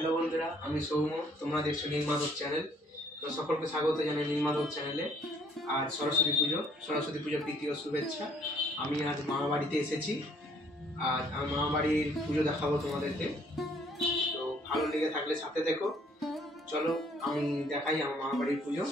Hello বন্ধুরা, আমি সৌম্য। তোমরা দেখছো নীলমাধব চ্যানেল। তো সকলকে স্বাগত জানাই নীলমাধব চ্যানেলে। আর সরস্বতী পুজো প্রীতি ও শুভেচ্ছা। আমি আজ মামা বাড়িতে এসেছি। আর আমার মামা বাড়ির পুজো দেখাবো তোমাদেরকে। তো ভালো লেগে থাকলে সাথে দেখো। চলো আমি দেখাই আমার মামা বাড়ির পুজো।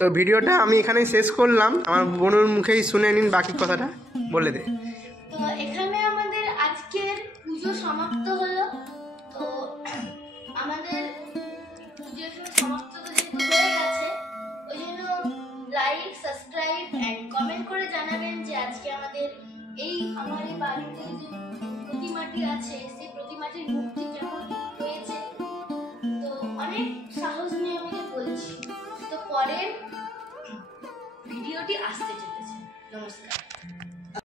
তো ভিডিওটা আমি এখানেই শেষ করলাম। আমার বোনের মুখেই শুনে নিন বাকি কথাটা, বলে দে। তো এখানে আমাদের আজকের পুজো সমাপ্ত হলো। তো আমাদের পুজো এখানে সমাপ্ত তো যেহেতু হয়ে গেছে, ওই জন্য লাইক, সাবস্ক্রাইব এন্ড কমেন্ট করে জানাবেন যে আজকে আমাদের আমার এই বাড়িতে যে প্রতিমাটি আছে সেই প্রতিমাটির মূর্তি কেমন হয়েছে। তো অনেক সাহস নিয়ে আমাকে বলছি। তো পরের ভিডিওটি আসতে চলেছে। নমস্কার।